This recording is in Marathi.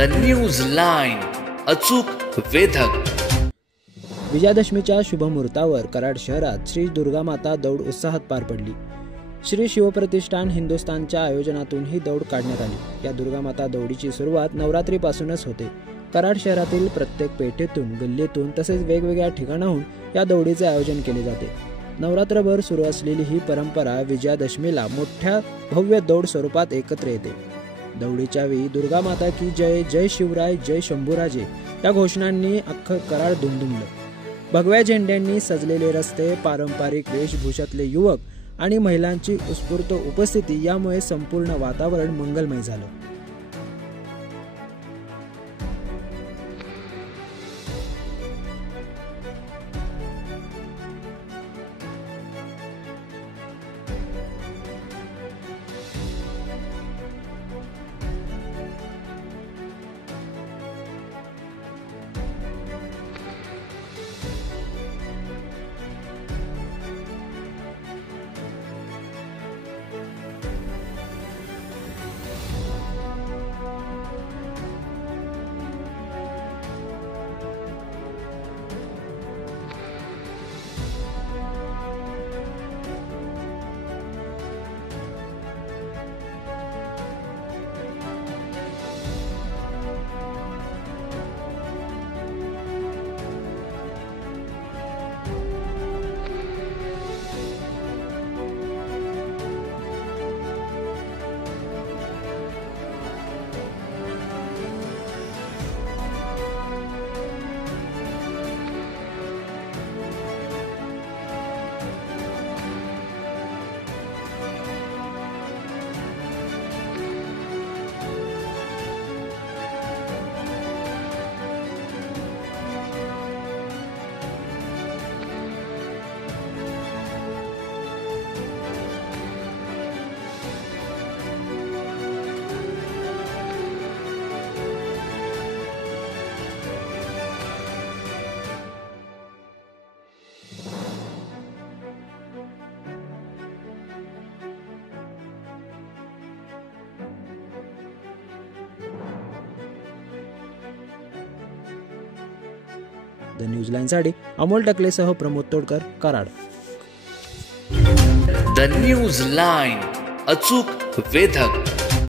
न्यूज लाईन, अचूक वेधक। विजयादशमीच्या शुभमुहूर्तावर कराड शहरात श्री दुर्गामाता दौड उत्साहात पार पडली। श्री शिवप्रतिष्ठान हिंदुस्थानच्या आयोजनातून ही दौड काढण्यात आली। या दुर्गामाता दौडीची सुरुवात नवरात्रीपासूनच होते। कराड शहरातील प्रत्येक पेठेतून, गल्लीतून तसेच वेगवेगळ्या ठिकाणाहून या दौडीचे आयोजन केले जाते। नवरात्रभर सुरू असलेली ही परंपरा विजयादशमीला मोठ्या भव्य दौड स्वरूपात एकत्र येते। दौडीच्या वेळी दुर्गा माता की जय, जय शिवराय, जय शंभूराजे या घोषणांनी अख्खं कराड दुमदुमलं। भगव्या झेंड्यांनी सजलेले रस्ते, पारंपरिक वेशभूषातले युवक आणि महिलांची उत्स्फूर्त उपस्थिती यामुळे संपूर्ण वातावरण मंगलमय झालं। न्यूज लाईनसाठी अमोल टकलेसह प्रमोद तोडकर, कराड। न्यूज लाईन, अचूक वेधक।